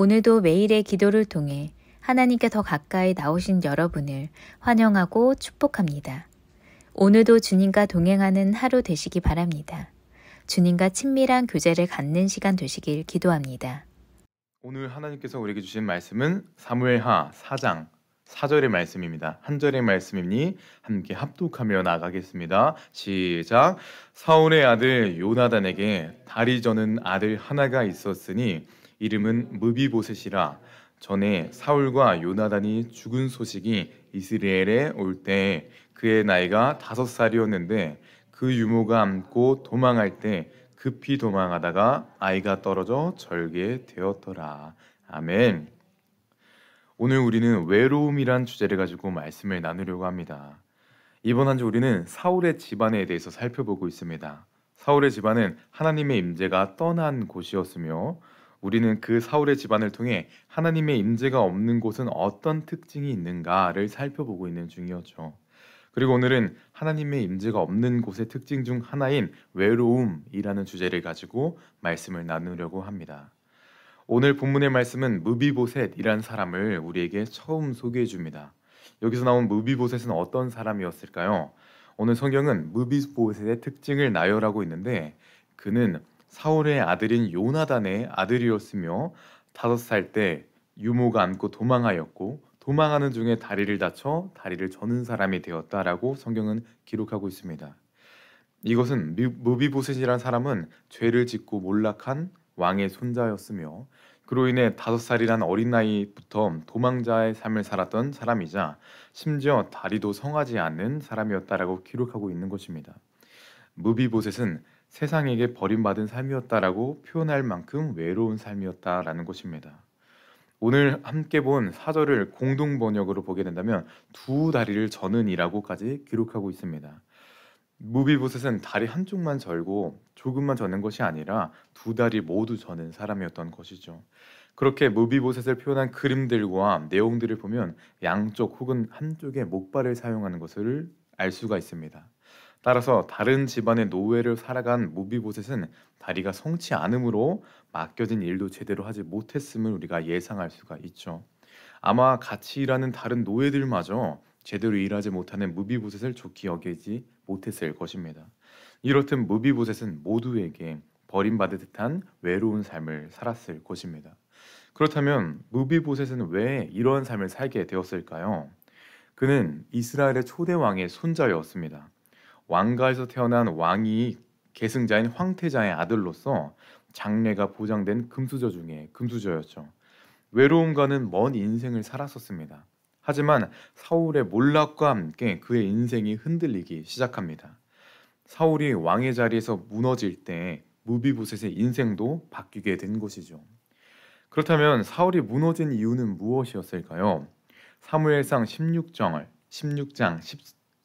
오늘도 매일의 기도를 통해 하나님께 더 가까이 나오신 여러분을 환영하고 축복합니다. 오늘도 주님과 동행하는 하루 되시기 바랍니다. 주님과 친밀한 교제를 갖는 시간 되시길 기도합니다. 오늘 하나님께서 우리에게 주신 말씀은 사무엘하 4장 4절의 말씀입니다. 한 절의 말씀이니 함께 합독하며 나가겠습니다. 시작. 사울의 아들 요나단에게 다리 저는 아들 하나가 있었으니 이름은 무비보셋이라. 전에 사울과 요나단이 죽은 소식이 이스라엘에 올 때 그의 나이가 5살이었는데 그 유모가 안고 도망할 때 급히 도망하다가 아이가 떨어져 절개 되었더라. 아멘. 오늘 우리는 외로움이란 주제를 가지고 말씀을 나누려고 합니다. 이번 한 주 우리는 사울의 집안에 대해서 살펴보고 있습니다. 사울의 집안은 하나님의 임재가 떠난 곳이었으며 우리는 그 사울의 집안을 통해 하나님의 임재가 없는 곳은 어떤 특징이 있는가를 살펴보고 있는 중이었죠. 그리고 오늘은 하나님의 임재가 없는 곳의 특징 중 하나인 외로움이라는 주제를 가지고 말씀을 나누려고 합니다. 오늘 본문의 말씀은 무비보셋이란 사람을 우리에게 처음 소개해 줍니다. 여기서 나온 무비보셋은 어떤 사람이었을까요? 오늘 성경은 무비보셋의 특징을 나열하고 있는데 그는 사울의 아들인 요나단의 아들이었으며 5살 때 유모가 안고 도망하였고 도망하는 중에 다리를 다쳐 다리를 저는 사람이 되었다라고 성경은 기록하고 있습니다. 이것은 무비보셋이란 사람은 죄를 짓고 몰락한 왕의 손자였으며 그로 인해 5살이란 어린 나이부터 도망자의 삶을 살았던 사람이자 심지어 다리도 성하지 않는 사람이었다라고 기록하고 있는 것입니다. 무비보셋은 세상에게 버림받은 삶이었다라고 표현할 만큼 외로운 삶이었다라는 것입니다. 오늘 함께 본 4절을 공동 번역으로 보게 된다면 두 다리를 저는 이라고까지 기록하고 있습니다. 무비보셋은 다리 한쪽만 절고 조금만 저는 것이 아니라 두 다리 모두 저는 사람이었던 것이죠. 그렇게 무비보셋을 표현한 그림들과 내용들을 보면 양쪽 혹은 한쪽의 목발을 사용하는 것을 알 수가 있습니다. 따라서 다른 집안의 노예를 살아간 무비보셋은 다리가 성치 않으므로 맡겨진 일도 제대로 하지 못했음을 우리가 예상할 수가 있죠. 아마 같이 일하는 다른 노예들마저 제대로 일하지 못하는 무비보셋을 좋게 여기지 못했을 것입니다. 이렇듯 무비보셋은 모두에게 버림받은 듯한 외로운 삶을 살았을 것입니다. 그렇다면 무비보셋은 왜 이런 삶을 살게 되었을까요? 그는 이스라엘의 초대 왕의 손자였습니다. 왕가에서 태어난 왕이 계승자인 황태자의 아들로서 장래가 보장된 금수저 중에 금수저였죠. 외로움과는 먼 인생을 살았었습니다. 하지만 사울의 몰락과 함께 그의 인생이 흔들리기 시작합니다. 사울이 왕의 자리에서 무너질 때 무비보셋의 인생도 바뀌게 된 것이죠. 그렇다면 사울이 무너진 이유는 무엇이었을까요? 사무엘상 16장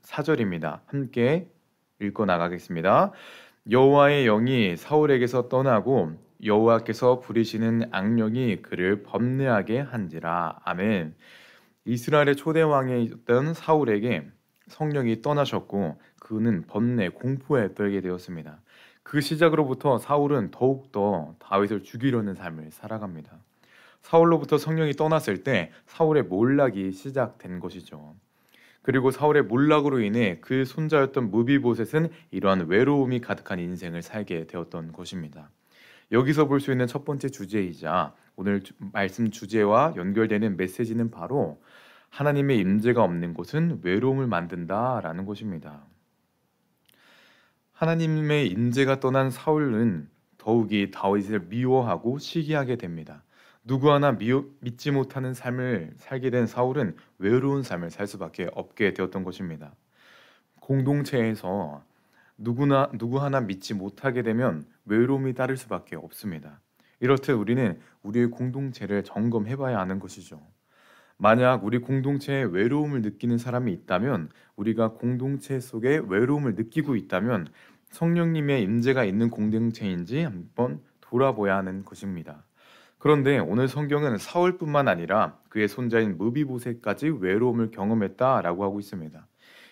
14절입니다. 함께 읽고 나가겠습니다. 여호와의 영이 사울에게서 떠나고 여호와께서 부리시는 악령이 그를 범죄하게 한지라. 아멘. 이스라엘의 초대 왕이었던 사울에게 성령이 떠나셨고 그는 번뇌, 공포에 떨게 되었습니다. 그 시작으로부터 사울은 더욱더 다윗을 죽이려는 삶을 살아갑니다. 사울로부터 성령이 떠났을 때 사울의 몰락이 시작된 것이죠. 그리고 사울의 몰락으로 인해 그 손자였던 무비보셋은 이러한 외로움이 가득한 인생을 살게 되었던 것입니다. 여기서 볼 수 있는 첫 번째 주제이자 오늘 말씀 주제와 연결되는 메시지는 바로 하나님의 임재가 없는 곳은 외로움을 만든다라는 것입니다. 하나님의 임재가 떠난 사울은 더욱이 다윗을 미워하고 시기하게 됩니다. 누구 하나 믿지 못하는 삶을 살게 된 사울은 외로운 삶을 살 수밖에 없게 되었던 것입니다. 공동체에서 누구 하나 믿지 못하게 되면 외로움이 따를 수밖에 없습니다. 이렇듯 우리는 우리의 공동체를 점검해 봐야 하는 것이죠. 만약 우리 공동체에 외로움을 느끼는 사람이 있다면, 우리가 공동체 속에 외로움을 느끼고 있다면 성령님의 임재가 있는 공동체인지 한번 돌아보아야 하는 것입니다. 그런데 오늘 성경은 사울뿐만 아니라 그의 손자인 무비보셋까지 외로움을 경험했다라고 하고 있습니다.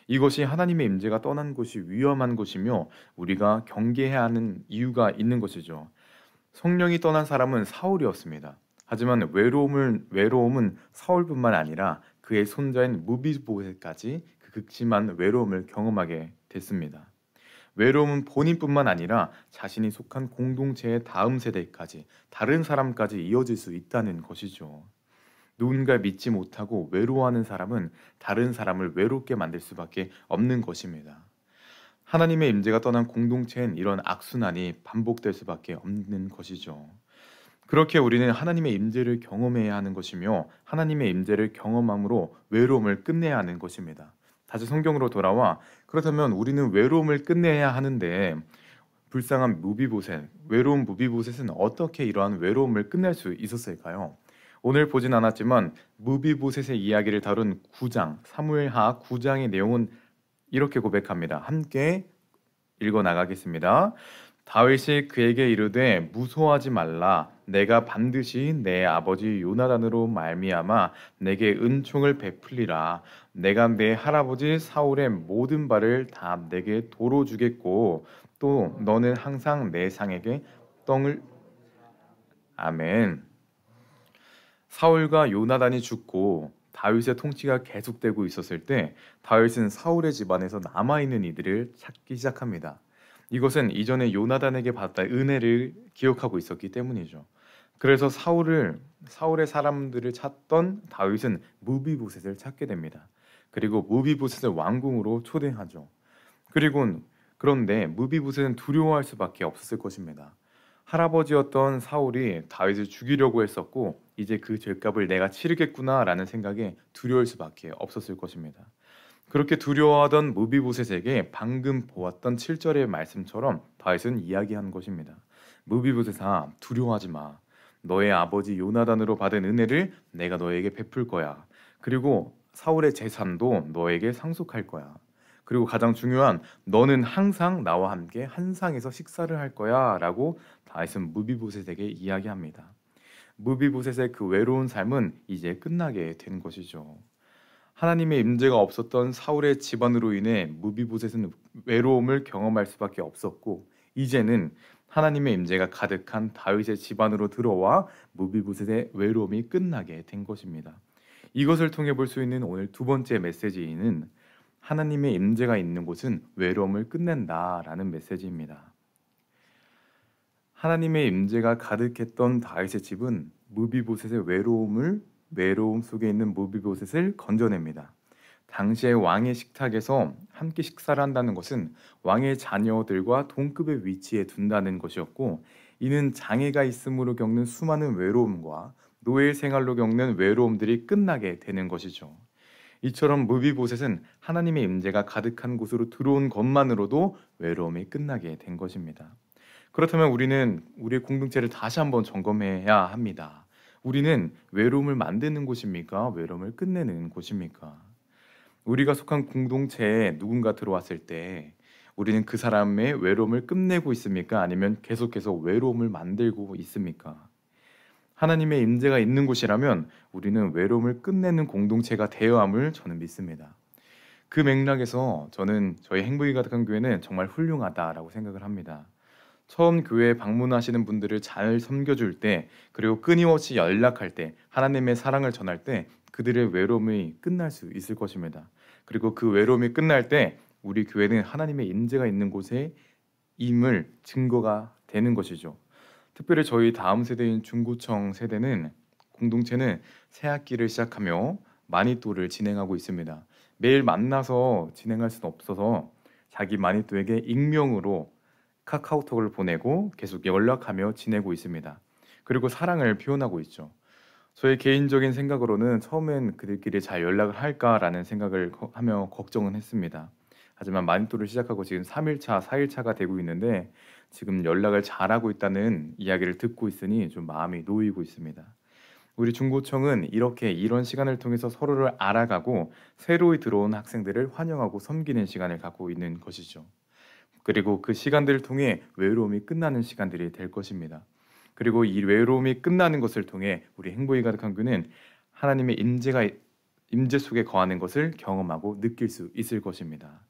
이것이 하나님의 임재가 떠난 곳이 위험한 곳이며 우리가 경계해야 하는 이유가 있는 것이죠. 성령이 떠난 사람은 사울이었습니다. 하지만 외로움은 사울뿐만 아니라 그의 손자인 무비보셋까지 그 극심한 외로움을 경험하게 됐습니다. 외로움은 본인뿐만 아니라 자신이 속한 공동체의 다음 세대까지 다른 사람까지 이어질 수 있다는 것이죠. 누군가 믿지 못하고 외로워하는 사람은 다른 사람을 외롭게 만들 수밖에 없는 것입니다. 하나님의 임재가 떠난 공동체엔 이런 악순환이 반복될 수밖에 없는 것이죠. 그렇게 우리는 하나님의 임재를 경험해야 하는 것이며 하나님의 임재를 경험함으로 외로움을 끝내야 하는 것입니다. 다시 성경으로 돌아와 그렇다면 우리는 외로움을 끝내야 하는데 불쌍한 무비보셋, 외로운 무비보셋은 어떻게 이러한 외로움을 끝낼 수 있었을까요? 오늘 보진 않았지만 무비보셋의 이야기를 다룬 9장, 사무엘하 9장의 내용은 이렇게 고백합니다. 함께 읽어 나가겠습니다. 다윗이 그에게 이르되 무소하지 말라. 내가 반드시 내 아버지 요나단으로 말미암아 내게 은총을 베풀리라. 내가 내 할아버지 사울의 모든 발을 다 내게 도로 주겠고 또 너는 항상 내 상에게 떡을 아멘. 사울과 요나단이 죽고 다윗의 통치가 계속되고 있었을 때 다윗은 사울의 집안에서 남아있는 이들을 찾기 시작합니다. 이것은 이전에 요나단에게 받았다 은혜를 기억하고 있었기 때문이죠. 그래서 사울의 사람들을 찾던 다윗은 무비보셋을 찾게 됩니다. 그리고 무비보셋을 왕궁으로 초대하죠. 그런데 무비보셋은 두려워할 수밖에 없었을 것입니다. 할아버지였던 사울이 다윗을 죽이려고 했었고 이제 그 죄값을 내가 치르겠구나라는 생각에 두려울 수밖에 없었을 것입니다. 그렇게 두려워하던 무비보셋에게 방금 보았던 7절의 말씀처럼 다윗은 이야기한 것입니다. 무비보셋아, 두려워하지 마. 너의 아버지 요나단으로 받은 은혜를 내가 너에게 베풀 거야. 그리고 사울의 재산도 너에게 상속할 거야. 그리고 가장 중요한 너는 항상 나와 함께 한 상에서 식사를 할 거야 라고 다윗은 무비보셋에게 이야기합니다. 무비보셋의 그 외로운 삶은 이제 끝나게 된 것이죠. 하나님의 임재가 없었던 사울의 집안으로 인해 무비보셋은 외로움을 경험할 수밖에 없었고 이제는 하나님의 임재가 가득한 다윗의 집안으로 들어와 무비보셋의 외로움이 끝나게 된 것입니다. 이것을 통해 볼 수 있는 오늘 두 번째 메시지는 하나님의 임재가 있는 곳은 외로움을 끝낸다라는 메시지입니다. 하나님의 임재가 가득했던 다윗의 집은 무비보셋의 외로움 속에 있는 무비보셋을 건져냅니다. 당시의 왕의 식탁에서 함께 식사를 한다는 것은 왕의 자녀들과 동급의 위치에 둔다는 것이었고 이는 장애가 있음으로 겪는 수많은 외로움과 노예 생활로 겪는 외로움들이 끝나게 되는 것이죠. 이처럼 무비보셋은 하나님의 임재가 가득한 곳으로 들어온 것만으로도 외로움이 끝나게 된 것입니다. 그렇다면 우리는 우리의 공동체를 다시 한번 점검해야 합니다. 우리는 외로움을 만드는 곳입니까? 외로움을 끝내는 곳입니까? 우리가 속한 공동체에 누군가 들어왔을 때 우리는 그 사람의 외로움을 끝내고 있습니까? 아니면 계속해서 외로움을 만들고 있습니까? 하나님의 임재가 있는 곳이라면 우리는 외로움을 끝내는 공동체가 되어야 함을 저는 믿습니다. 그 맥락에서 저는 저희 행복이 가득한 교회는 정말 훌륭하다라고 생각을 합니다. 처음 교회에 방문하시는 분들을 잘 섬겨줄 때 그리고 끊임없이 연락할 때 하나님의 사랑을 전할 때 그들의 외로움이 끝날 수 있을 것입니다. 그리고 그 외로움이 끝날 때 우리 교회는 하나님의 임재가 있는 곳에 임을 증거가 되는 것이죠. 특별히 저희 다음 세대인 중구청 세대는 공동체는 새 학기를 시작하며 마니또를 진행하고 있습니다. 매일 만나서 진행할 수는 없어서 자기 마니또에게 익명으로 카카오톡을 보내고 계속 연락하며 지내고 있습니다. 그리고 사랑을 표현하고 있죠. 저의 개인적인 생각으로는 처음엔 그들끼리 잘 연락을 할까라는 생각을 하며 걱정은 했습니다. 하지만 마니또를 시작하고 지금 3일차, 4일차가 되고 있는데 지금 연락을 잘하고 있다는 이야기를 듣고 있으니 좀 마음이 놓이고 있습니다. 우리 중고청은 이런 시간을 통해서 서로를 알아가고 새로 들어온 학생들을 환영하고 섬기는 시간을 갖고 있는 것이죠. 그리고 그 시간들을 통해 외로움이 끝나는 시간들이 될 것입니다. 그리고 이 외로움이 끝나는 것을 통해 우리 행복이 가득한 교회는 하나님의 임재 속에 거하는 것을 경험하고 느낄 수 있을 것입니다.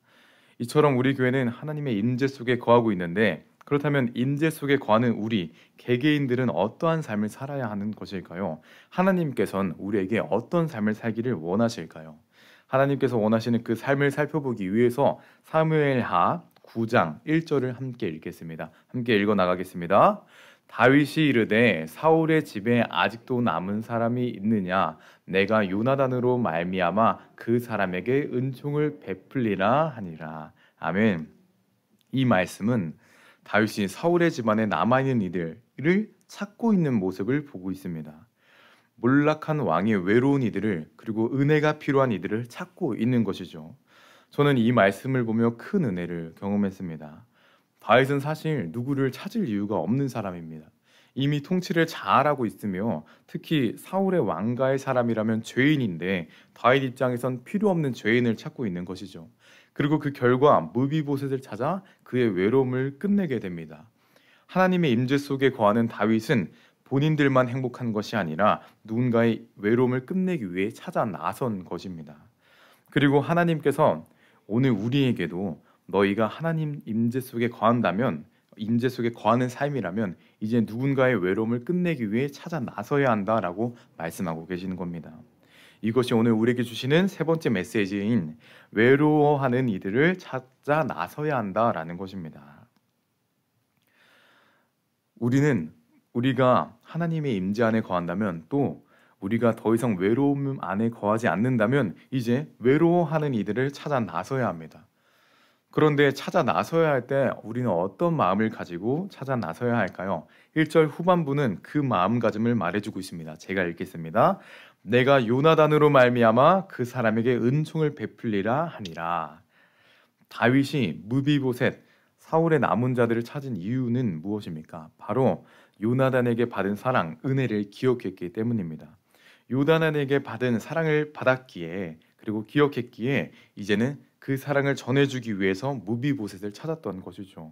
이처럼 우리 교회는 하나님의 임재 속에 거하고 있는데 그렇다면 임재 속에 거하는 우리 개개인들은 어떠한 삶을 살아야 하는 것일까요? 하나님께서는 우리에게 어떤 삶을 살기를 원하실까요? 하나님께서 원하시는 그 삶을 살펴보기 위해서 사무엘하 9장 1절을 함께 읽겠습니다. 함께 읽어 나가겠습니다. 다윗이 이르되 사울의 집에 아직도 남은 사람이 있느냐? 내가 요나단으로 말미암아 그 사람에게 은총을 베풀리라 하니라. 아멘. 이 말씀은 다윗이 사울의 집안에 남아있는 이들을 찾고 있는 모습을 보고 있습니다. 몰락한 왕의 외로운 이들을, 그리고 은혜가 필요한 이들을 찾고 있는 것이죠. 저는 이 말씀을 보며 큰 은혜를 경험했습니다. 다윗은 사실 누구를 찾을 이유가 없는 사람입니다. 이미 통치를 잘하고 있으며 특히 사울의 왕가의 사람이라면 죄인인데 다윗 입장에선 필요 없는 죄인을 찾고 있는 것이죠. 그리고 그 결과 무비보셋을 찾아 그의 외로움을 끝내게 됩니다. 하나님의 임재 속에 거하는 다윗은 본인들만 행복한 것이 아니라 누군가의 외로움을 끝내기 위해 찾아 나선 것입니다. 그리고 하나님께서 오늘 우리에게도 너희가 하나님 임재 속에 거한다면, 임재 속에 거하는 삶이라면 이제 누군가의 외로움을 끝내기 위해 찾아 나서야 한다라고 말씀하고 계시는 겁니다. 이것이 오늘 우리에게 주시는 세 번째 메시지인 외로워하는 이들을 찾아 나서야 한다라는 것입니다. 우리가 하나님의 임재 안에 거한다면, 또 우리가 더 이상 외로움 안에 거하지 않는다면 이제 외로워하는 이들을 찾아 나서야 합니다. 그런데 찾아 나서야 할 때 우리는 어떤 마음을 가지고 찾아 나서야 할까요? 1절 후반부는 그 마음가짐을 말해주고 있습니다. 제가 읽겠습니다. 내가 요나단으로 말미암아 그 사람에게 은총을 베풀리라 하니라. 다윗이 무비보셋, 사울의 남은 자들을 찾은 이유는 무엇입니까? 바로 요나단에게 받은 사랑, 은혜를 기억했기 때문입니다. 요나단에게 받은 사랑을 받았기에, 그리고 기억했기에 이제는 그 사랑을 전해주기 위해서 무비보셋을 찾았던 것이죠.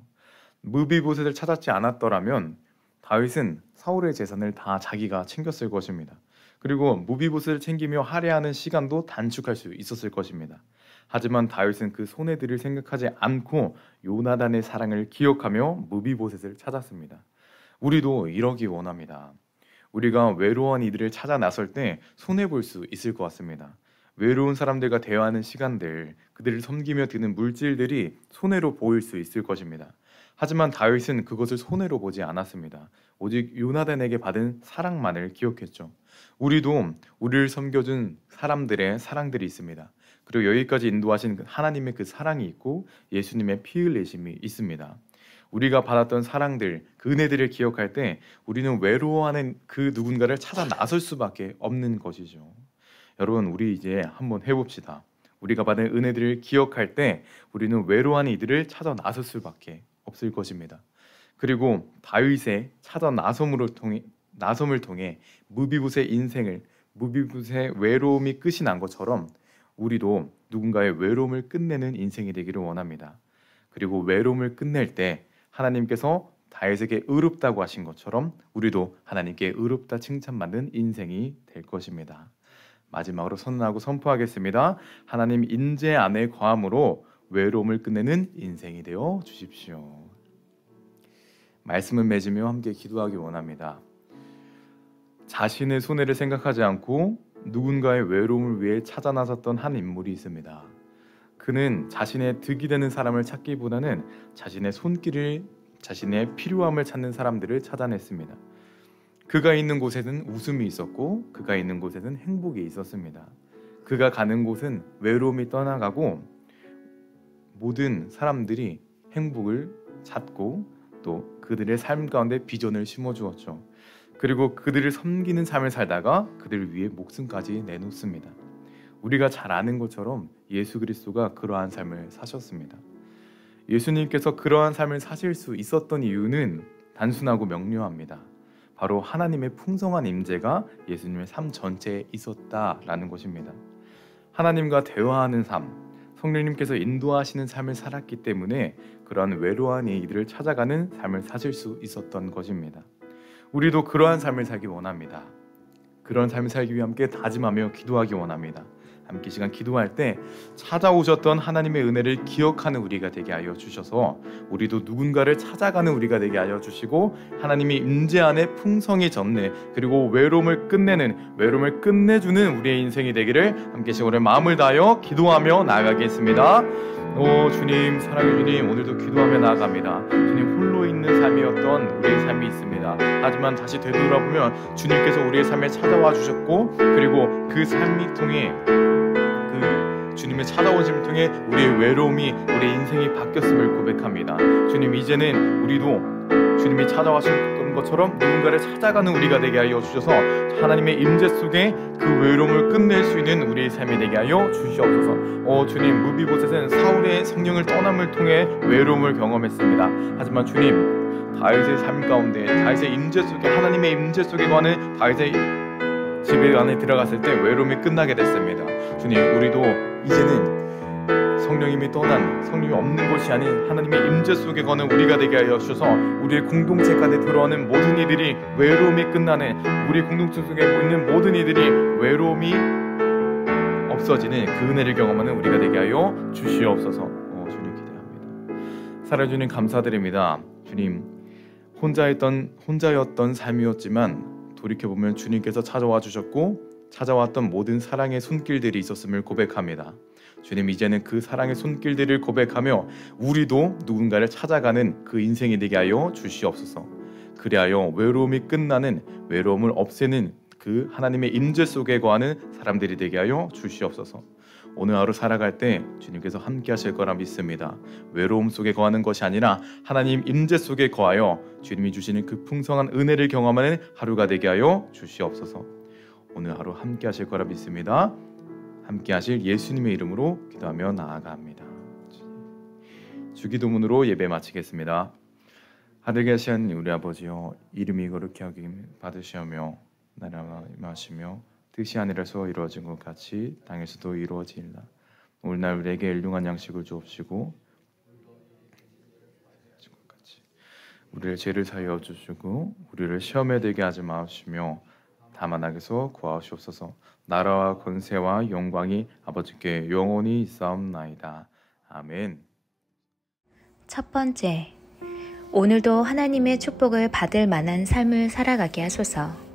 무비보셋을 찾았지 않았더라면 다윗은 사울의 재산을 다 자기가 챙겼을 것입니다. 그리고 무비보셋을 챙기며 할애하는 시간도 단축할 수 있었을 것입니다. 하지만 다윗은 그 손해들을 생각하지 않고 요나단의 사랑을 기억하며 무비보셋을 찾았습니다. 우리도 이러기 원합니다. 우리가 외로운 이들을 찾아 나설 때 손해볼 수 있을 것 같습니다. 외로운 사람들과 대화하는 시간들, 그들을 섬기며 드는 물질들이 손해로 보일 수 있을 것입니다. 하지만 다윗은 그것을 손해로 보지 않았습니다. 오직 요나단에게 받은 사랑만을 기억했죠. 우리도 우리를 섬겨준 사람들의 사랑들이 있습니다. 그리고 여기까지 인도하신 하나님의 그 사랑이 있고 예수님의 피 흘리심이 있습니다. 우리가 받았던 사랑들, 그 은혜들을 기억할 때 우리는 외로워하는 그 누군가를 찾아 나설 수밖에 없는 것이죠. 여러분, 우리 이제 한번 해봅시다. 우리가 받은 은혜들을 기억할 때 우리는 외로워하는 이들을 찾아 나설 수밖에 없을 것입니다. 그리고 다윗의 찾아 나섬을 통해 무비보셋의 인생을, 무비보셋의 외로움이 끝이 난 것처럼 우리도 누군가의 외로움을 끝내는 인생이 되기를 원합니다. 그리고 외로움을 끝낼 때 하나님께서 다윗에게 의롭다고 하신 것처럼 우리도 하나님께 의롭다 칭찬받는 인생이 될 것입니다. 마지막으로 선언하고 선포하겠습니다. 하나님 임재 안에 거함으로 외로움을 끝내는 인생이 되어 주십시오. 말씀을 맺으며 함께 기도하기 원합니다. 자신의 손해를 생각하지 않고 누군가의 외로움을 위해 찾아 나섰던 한 인물이 있습니다. 그는 자신의 득이 되는 사람을 찾기보다는 자신의 손길을, 자신의 필요함을 찾는 사람들을 찾아냈습니다. 그가 있는 곳에는 웃음이 있었고 그가 있는 곳에는 행복이 있었습니다. 그가 가는 곳은 외로움이 떠나가고 모든 사람들이 행복을 찾고 또 그들의 삶 가운데 비전을 심어주었죠. 그리고 그들을 섬기는 삶을 살다가 그들을 위해 목숨까지 내놓습니다. 우리가 잘 아는 것처럼 예수 그리스도가 그러한 삶을 사셨습니다. 예수님께서 그러한 삶을 사실 수 있었던 이유는 단순하고 명료합니다. 바로 하나님의 풍성한 임재가 예수님의 삶 전체에 있었다라는 것입니다. 하나님과 대화하는 삶, 성령님께서 인도하시는 삶을 살았기 때문에 그러한 외로운 이들을 찾아가는 삶을 사실 수 있었던 것입니다. 우리도 그러한 삶을 살기 원합니다. 그런 삶을 살기 위해 함께 다짐하며 기도하기 원합니다. 함께 시간 기도할 때 찾아오셨던 하나님의 은혜를 기억하는 우리가 되게 하여 주셔서 우리도 누군가를 찾아가는 우리가 되게 하여 주시고 하나님이 임재 안에 풍성이 젖네 그리고 외로움을 끝내주는 우리의 인생이 되기를 함께 시간에 마음을 다하여 기도하며 나아가겠습니다. 주님 사랑해 주님, 오늘도 기도하며 나아갑니다. 주님 홀로 있는 삶이었던 우리의 삶이 있습니다. 하지만 다시 되돌아보면 주님께서 우리의 삶에 찾아와 주셨고 그리고 그 삶이 통해 주님의 찾아오심을 통해 우리의 외로움이 우리의 인생이 바뀌었음을 고백합니다. 주님 이제는 우리도 주님이 찾아와셨던 것처럼 누군가를 찾아가는 우리가 되게 하여 주셔서 하나님의 임재 속에 그 외로움을 끝낼 수 있는 우리의 삶이 되게 하여 주시옵소서. 주님 무비보셋은 사울의 성령을 떠남을 통해 외로움을 경험했습니다. 하지만 주님 다윗의 삶 가운데 다윗의 임재 속에 하나님의 임재 속에 관한 다윗의 집에 안에 들어갔을 때 외로움이 끝나게 됐습니다. 주님 우리도 이제는 성령님이 떠난 성령이 없는 곳이 아닌 하나님의 임재 속에 거는 우리가 되게 하여 주셔서 우리의 공동체 가운데 들어오는 모든 이들이 외로움이 끝나는 우리 공동체 속에 있는 모든 이들이 외로움이 없어지는 그 은혜를 경험하는 우리가 되게 하여 주시옵소서. 주님 기대합니다. 살아주님 감사드립니다. 주님 혼자였던 삶이었지만 돌이켜보면 주님께서 찾아와 주셨고 찾아왔던 모든 사랑의 손길들이 있었음을 고백합니다. 주님 이제는 그 사랑의 손길들을 고백하며 우리도 누군가를 찾아가는 그 인생이 되게 하여 주시옵소서. 그리하여 외로움이 끝나는 외로움을 없애는 그 하나님의 임재 속에 거하는 사람들이 되게 하여 주시옵소서. 오늘 하루 살아갈 때 주님께서 함께 하실 거라 믿습니다. 외로움 속에 거하는 것이 아니라 하나님 임재 속에 거하여 주님이 주시는 그 풍성한 은혜를 경험하는 하루가 되게 하여 주시옵소서. 오늘 하루 함께 하실 거라 믿습니다. 함께 하실 예수님의 이름으로 기도하며 나아갑니다. 주기도문으로 예배 마치겠습니다. 하늘에 계신 우리 아버지여, 이름이 거룩히 여김 받으시오며 나라가 임하시며 뜻이 하늘에서 이루어진 것 같이 땅에서도 이루어지리라. 오늘날 우리에게 일용할 양식을 주옵시고 우리의 죄를 사하여 주시고 우리를 시험에 들게 하지 마시며 다만 악에서 구하시옵소서. 나라와 권세와 영광이 아버지께 영원히 있사옵나이다. 아멘. 첫 번째, 오늘도 하나님의 축복을 받을 만한 삶을 살아가게 하소서.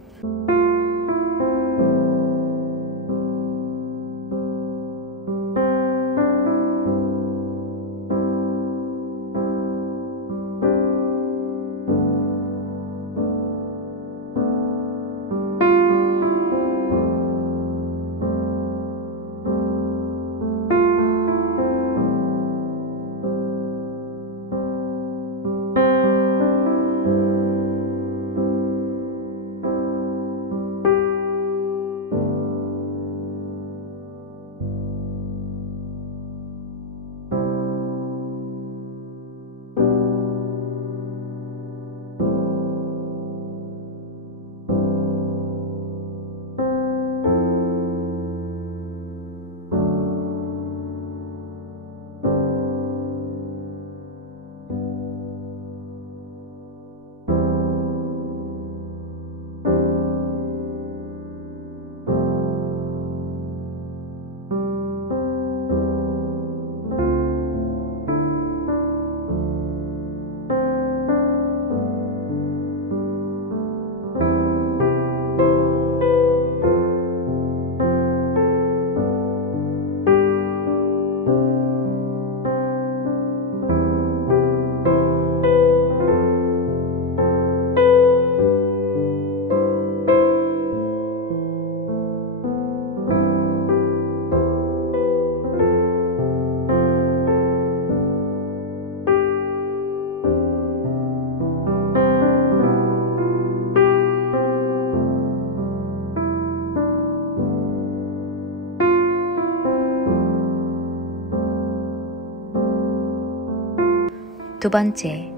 두 번째,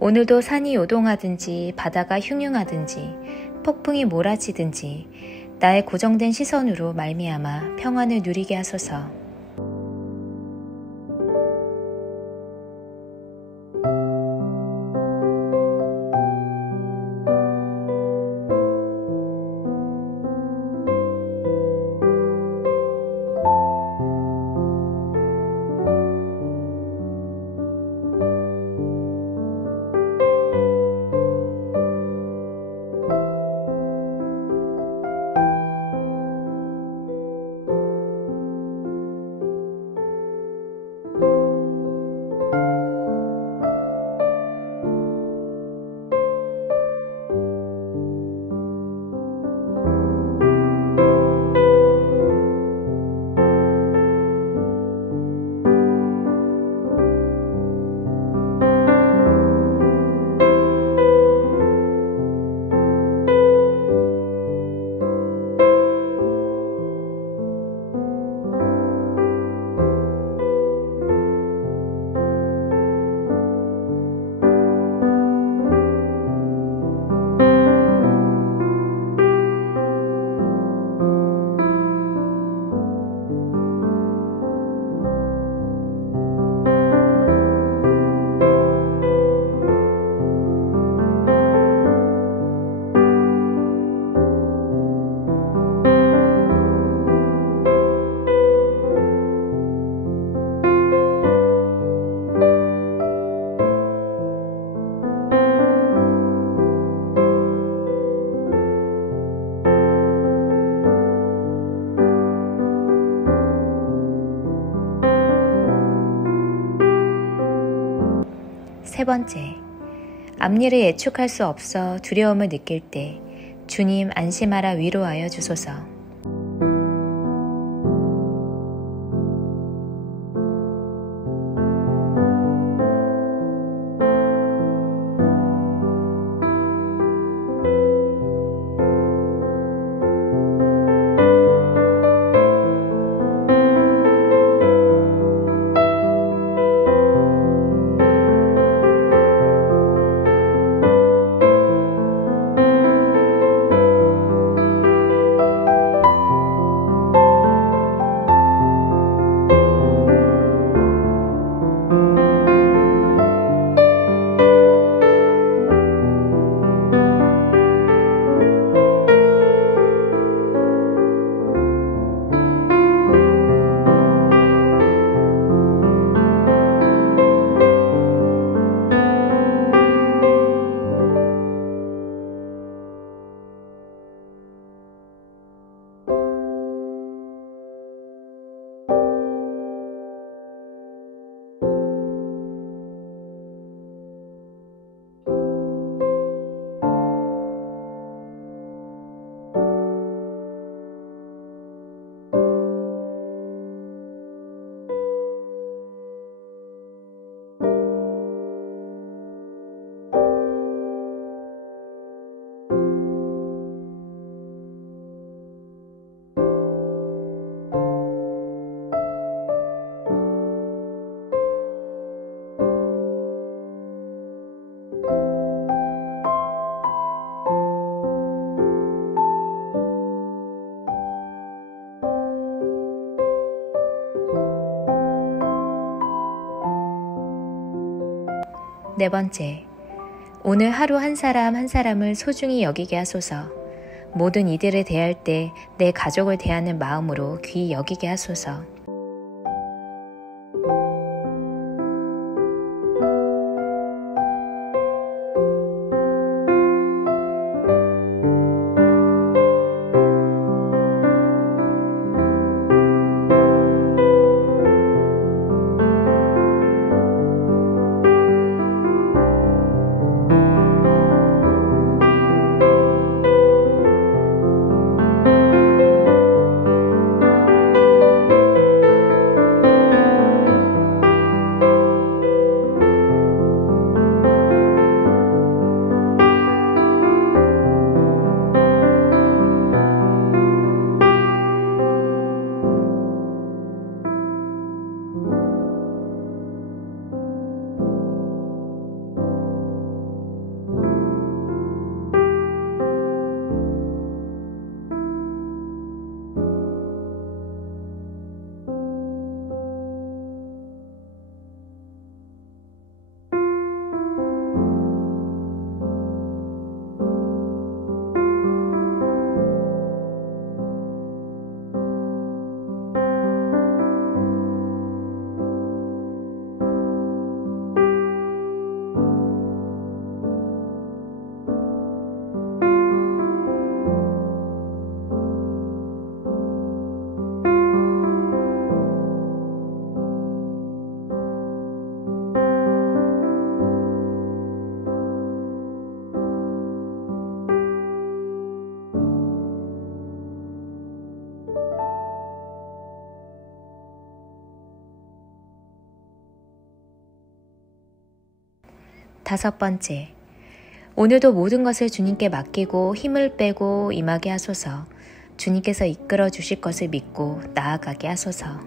오늘도 산이 요동하든지 바다가 흉흉하든지 폭풍이 몰아치든지 나의 고정된 시선으로 말미암아 평안을 누리게 하소서. 세 번째, 앞일을 예측할 수 없어 두려움을 느낄 때 주님 안심하라 위로하여 주소서. 네 번째, 오늘 하루 한 사람 한 사람을 소중히 여기게 하소서. 모든 이들을 대할 때 내 가족을 대하는 마음으로 귀히 여기게 하소서. 다섯 번째, 오늘도 모든 것을 주님께 맡기고 힘을 빼고 임하게 하소서. 주님께서 이끌어 주실 것을 믿고 나아가게 하소서.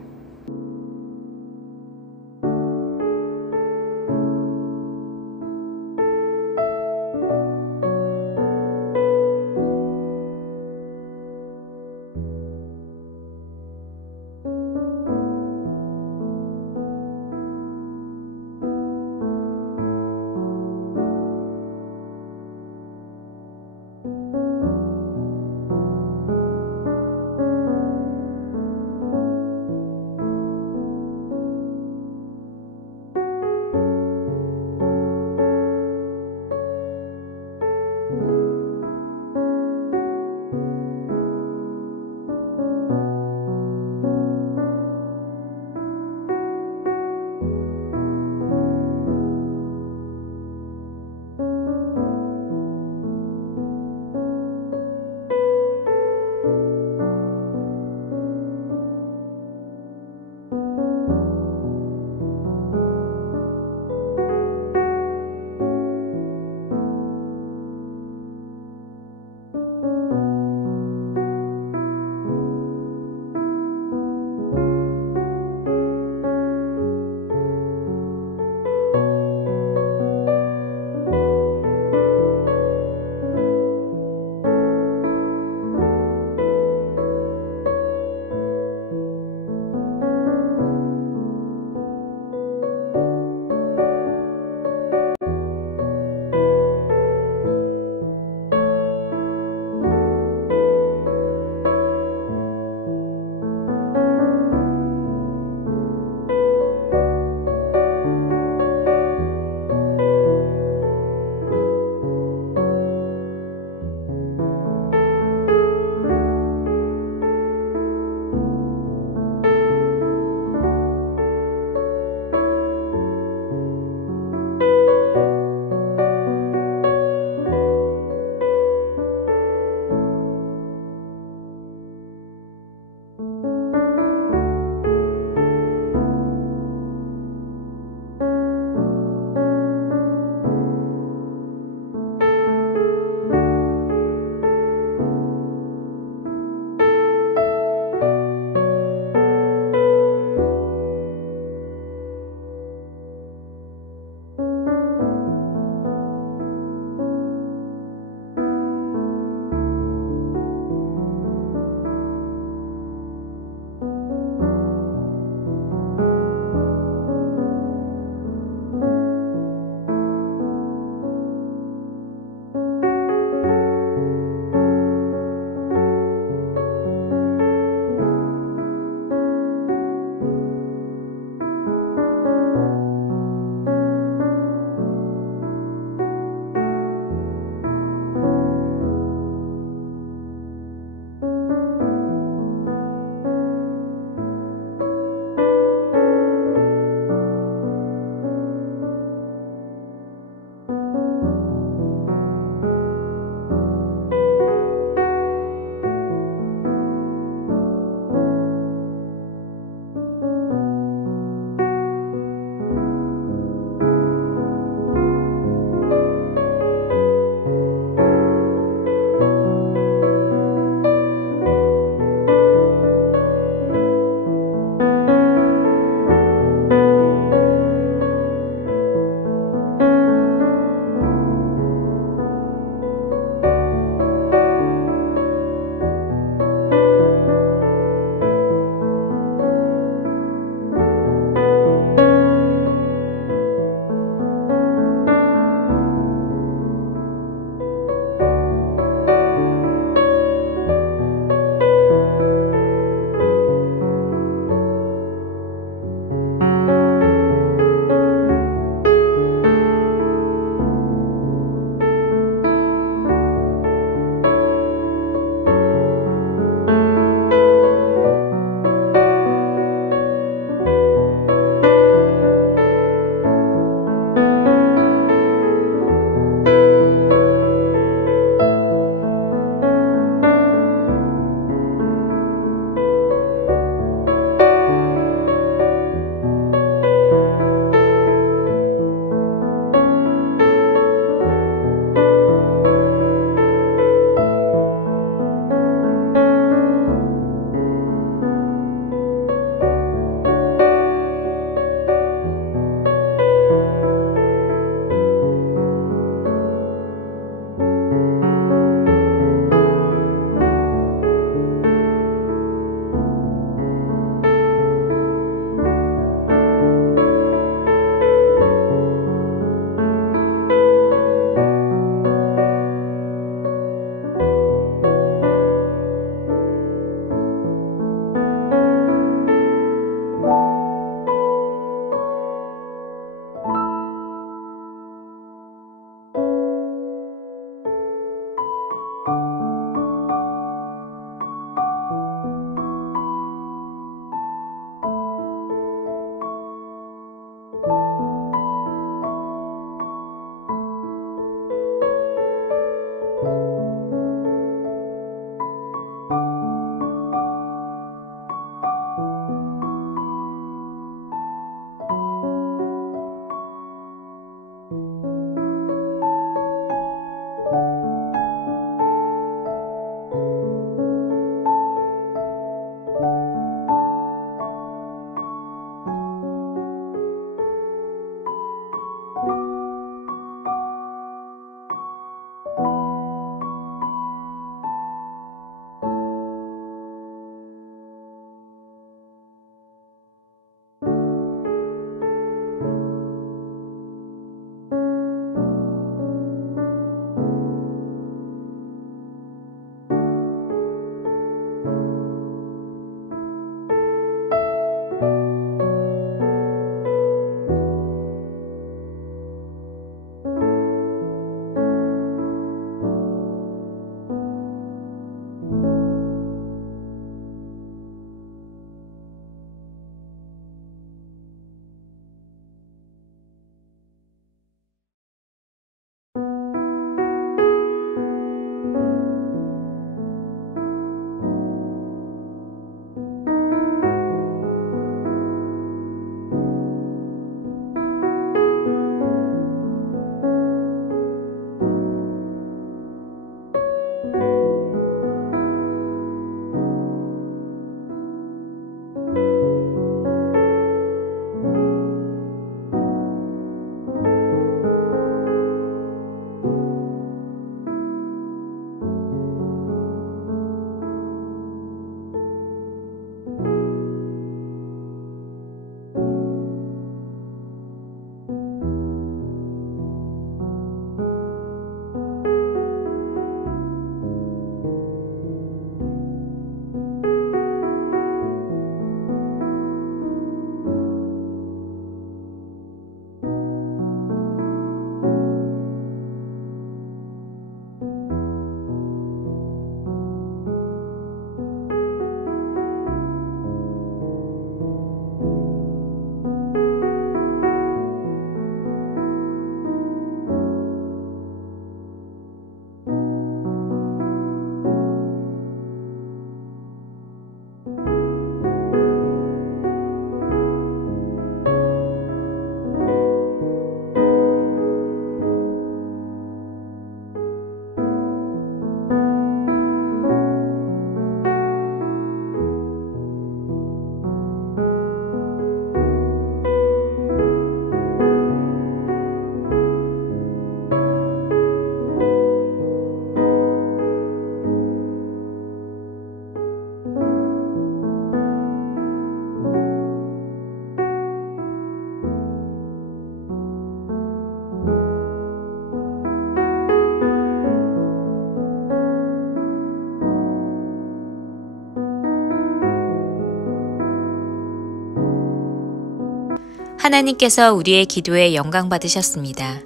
하나님께서 우리의 기도에 영광 받으셨습니다.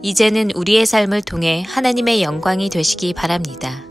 이제는 우리의 삶을 통해 하나님의 영광이 되시기 바랍니다.